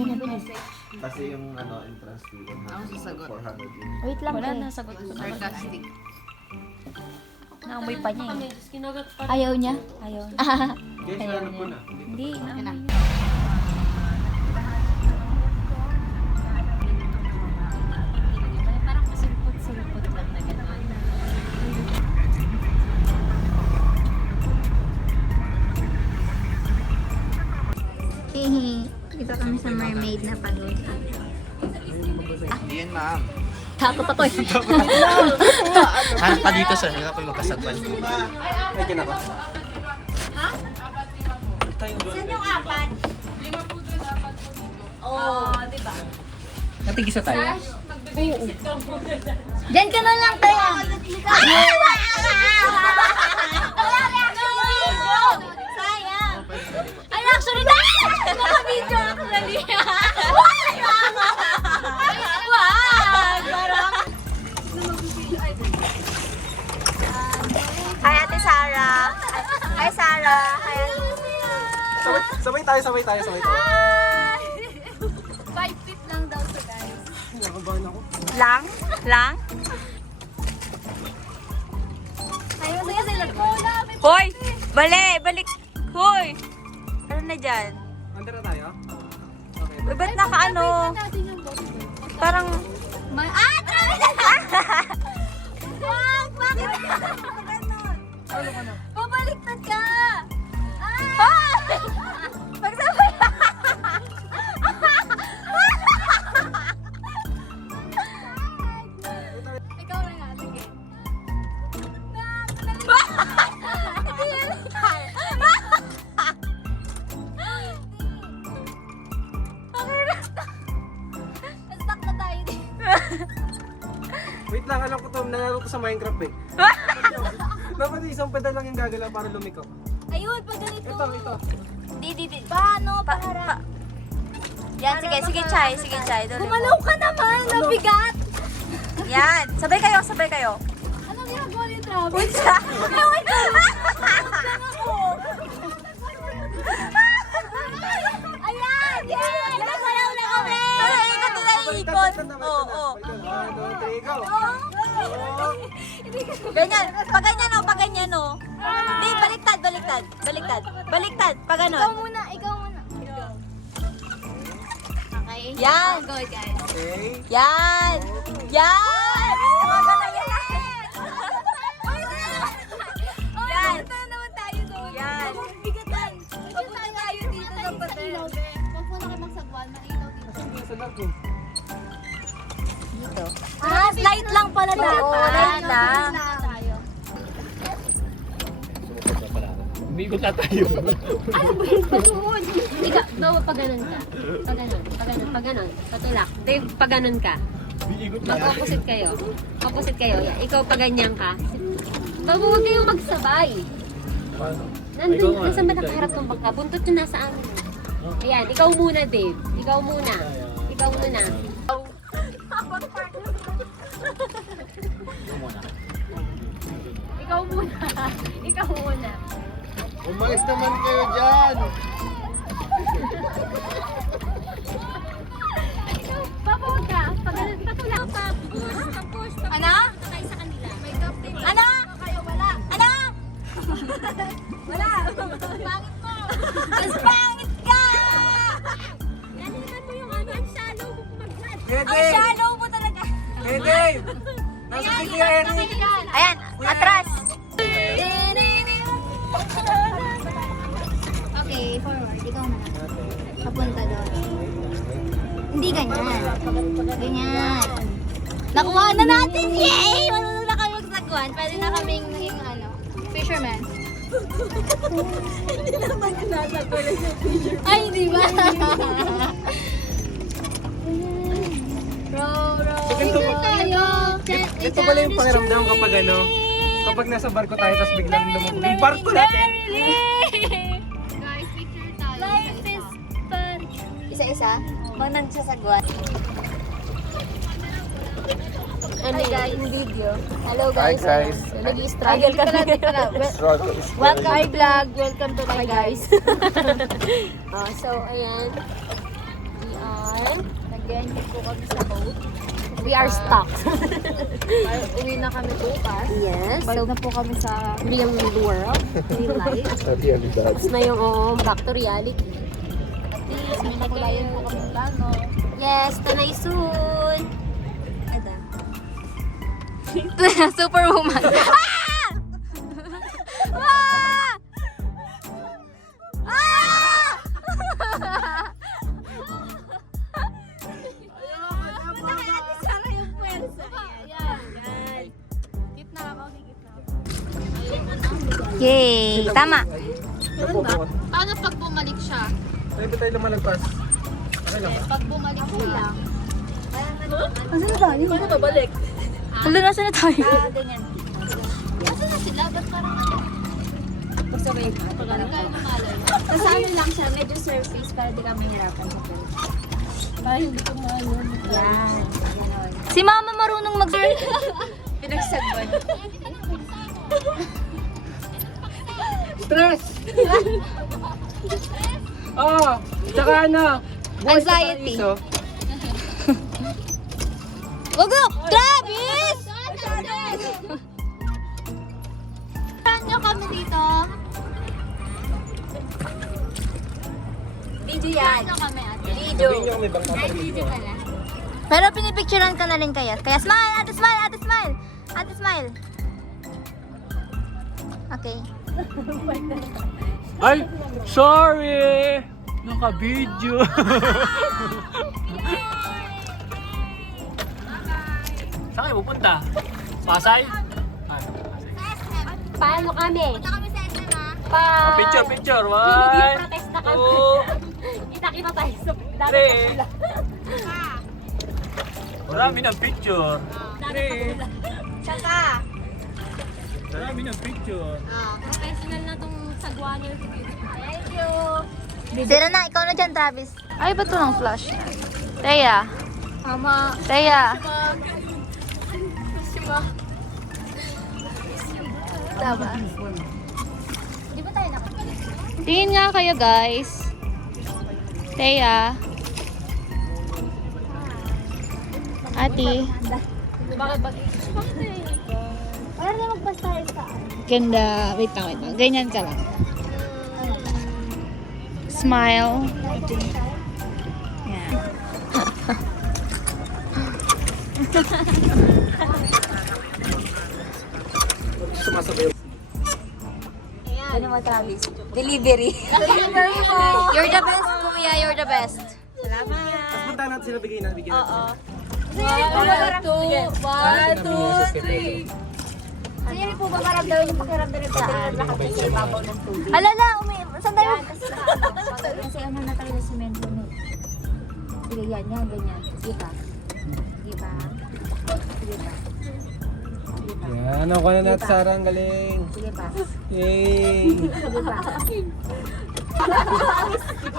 Okay na ba? Kasi yung entrance fee, 100, Ang sasagot. 400 yun. Wait lang. Wala te. na, sagot ko. Sarcastic. Naamoy pa niya eh. Ayaw niya? Ayaw niya. Guys, nahanap ko na. Hindi, naamoy na. niya. Parang masulpot-sulpot lang na gano'n. Hihi. Dito kami sa mermaid na palusa. Hindi yan, ma'am. Takot ako eh. Hanap ka dito, sir. Hindi ka magkasagpan. Ay, kinaka. Natigisa tayo? Diyan ka na lang tayo. Sayang. Ay, actually, naka-video actually. Wag! Parang... Hi, Ate Sarah. Hi, Sarah. Hi, Sabay tayo. Hi! 5 feet lang daw to, guys. Nakabahan ako. Lang? Lang? Ayun, sige sila. Hoy! Balik! Hoy! Ano na dyan? Under na tayo? Okay. Uy, ba't naka-ano? Parang... Travis na! Wag! Bakit? Ano ka na? Pabaliktad ka! Magsabay! Ikaw na nga, sige. Stuck na tayo dito. Wait lang, alam ko to. Nanalo ko sa Minecraft eh. Dapat isang pedal lang yung gagalaw para lumiko. Ayun, pag ganito. Ito. Di. Paano? Para. Yan, sige, Chay. Gumalaw ka naman, nabigat. Yan, sabay kayo. Anong ginagawa ni Travis? Wait lang. Ayan! Nagalaw na kami! Ikot na ikot. Oo. 1, 2, 3, go! Ganyan. Pag ganyan o. Hindi, baliktad. Pag ganon. Ikaw muna. Okay. Yan. Go, guys. Okay. Yan! Yan! Yan! naman tayo doon. Yan! Bigatan! Papunta tayo dito sa pader. Huwag mo na kayo magsagwan. Mainaw dito. Sa lako. Dito. Light lang pala dapat. Oo, light lang. Umigot na tayo. Ano ba yun? Pasuhod! Ikaw, daw pag ganun ka. Pag ganun. Patulak. Dave, pag ganun ka. Mag-opposite kayo. Yan. Ikaw pag ganyan ka. Huwag kayong magsabay. Nandun, nasa ba nakaharap ng bangka? Buntot yung nasa amin. Ayan, ikaw muna, Dave. Ikaw muna. Ikaw muna. Umalis naman kayo dyan! Papawag ka. Pag ganun, patulak pa. Push. Ano? Sakay sa kanila. Ano? Ano? Wala. Pangit mo. Mas pangit ka! Naliman mo yung ang shallow mo kumaglat. Ang shallow mo talaga. Hey, Dave! Nasa Kuya Eric! Ayan, atras. Okay, forward. Ikaw na lang. Papunta doon. Hindi ganyan. Ganyan. Nakuha na natin! Yay! Marunong na kami magsagwan. Pwede na kaming naging fisherman. Hindi naman nasagwan sa fisherman. Ay, di ba? Row. Picture tayo. Ito pala yung pakiramdam kapag nasa barko tayo tapos biglang lumubog yung barko natin. Guys, picture tayo. Life is fun. Isa-isa? Mang nagsasagwan. Ano guys, video. Hello guys. Hi, guys. Nag-struggle kami. Welcome my vlog. Welcome to my guys. So, ayan. We Mag-enjoy po kami sa boat. We are stuck. Uwi na kami bukas. Yes. Balik So, na po kami sa real world. real life. Tapos na yung back to reality. At least may nakulayan po kami plano. Yes, tanay soon. Ada. Superwoman. Ah! Ah! Ah! Sana yung pwersa. Yan. Gitna ako, gitna ako. Yay! Tama. Paano pag bumalik siya? Ay, ba tayo lumalagpas? Okay lang ba? Pag bumalik siya. Asan na tayo? Paano babalik? Wala, nasa na tayo? Ganyan. Nasa na sila? Ba't parang ano? Basta ba yung Sa amin lang siya, medyo surface para di kami hirapan sa pool. Para hindi ko maano. Yan. Ganon. Si mama marunong mag-surf. Pinagsagwan. Stress! Oh, tsaka ano? Anxiety. Wag mo! Travis! Saan nyo kami dito? Video yan. Saan kami ate? Sabihin nyo kami bang papalito. Pero pinipicturean ka na rin kaya. Kaya smile! Ate smile! Ate smile! Ate smile! Okay. Ay, sorry! Naka-video. Saan kayo pupunta? Pasay? Ay, Paano kami? Punta kami sa SM ha? oh, picture, picture. Hindi One, protest na kami. two, Kita-kita tayo sa dapat three. sila. Marami ng picture. Three. Saka! Marami ng picture. Professional na tong sagwanel. Thank you! Zero na, ikaw na dyan, Travis. Ay, ba't walang flash? Teya. Ama. Teya. Tama. Di ba tayo nakapili? Tingin nga kayo, guys. Teya. Ati. Bakit ba? Para na magbasta tayo sa Ganda. Wait lang, wait lang. Ganyan ka lang. Smile. Yan. Sumasabay. Ano mo, Travis? Delivery. Delivery mo. You're the best, kuya. You're the best. Tapos punta natin sila bigay na. Oo. 1, 2, 3. Ano yun po ba maramdaman yung pakiramdam ng pagkakas lahat sa ibabaw ng tubig? Alala, saan tayo? Kasi ano na talaga si Mendo mo. Sige, yan, ganyan. Sige pa. Sige pa. Sige pa. Yan, ako na natin, Sarah. Ang galing. Sige pa. Yay! Sige pa.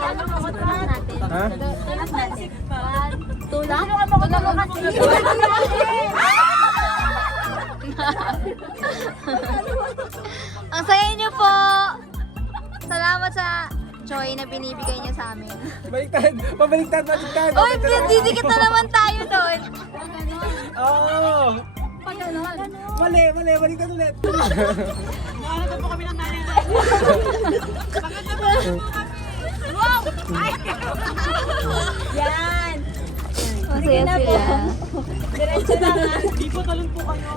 Ano mo tulungan natin? Ha? Tulak natin. Tulak? Tulungan mo. Ang saya niyo po. Salamat sa joy na binibigay niyo sa amin. Baliktad! Pabaliktad! Baliktad! Uy, didikit na naman tayo doon. Oo! Pag ganon. Mali! Baliktad ulit! Yan. Masaya sila. Diretso na nga. Di po talon po kayo.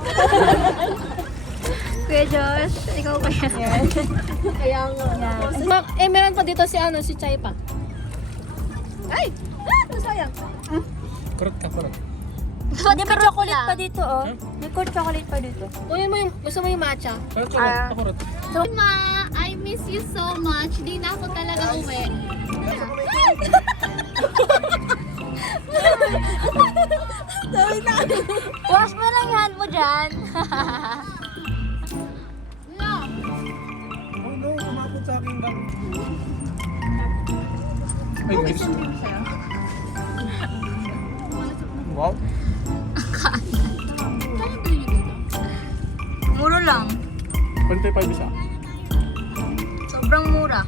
Kuya Josh, ikaw pa yan. Kaya nga. Eh, meron pa dito si si Chay pa. Ay! Sayang. Kurot ka, kurot. May chocolate pa dito, oh. May chocolate pa dito. Kunin mo yung, gusto mo yung matcha? Kurot, kurot. Kurot. So, Ma, I miss you so much. Di na ako talaga uwi. Wash mo lang yung hand mo dyan. Oh no, kumapot sa aking bag. Ay, guys. Wow. Muro lang. 25 isa. Sobrang mura.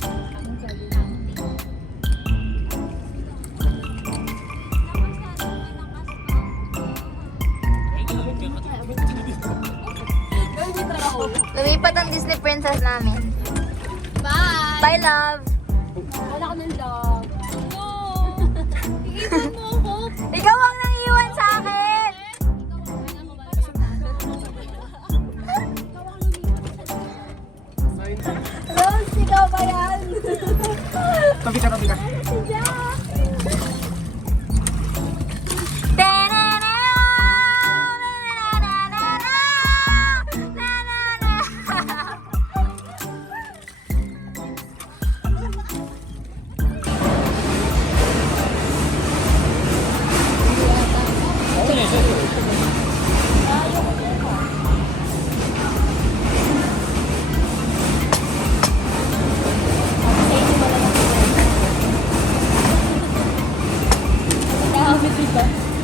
Lumipat ang Disney princess namin. Bye! Bye, love! Wala ka ng dog. Iiwan mo ako. Ikaw ang nangiwan sa akin! Rose, ikaw ba yan? Tabi ka, tabi ka. Nakakabit dito.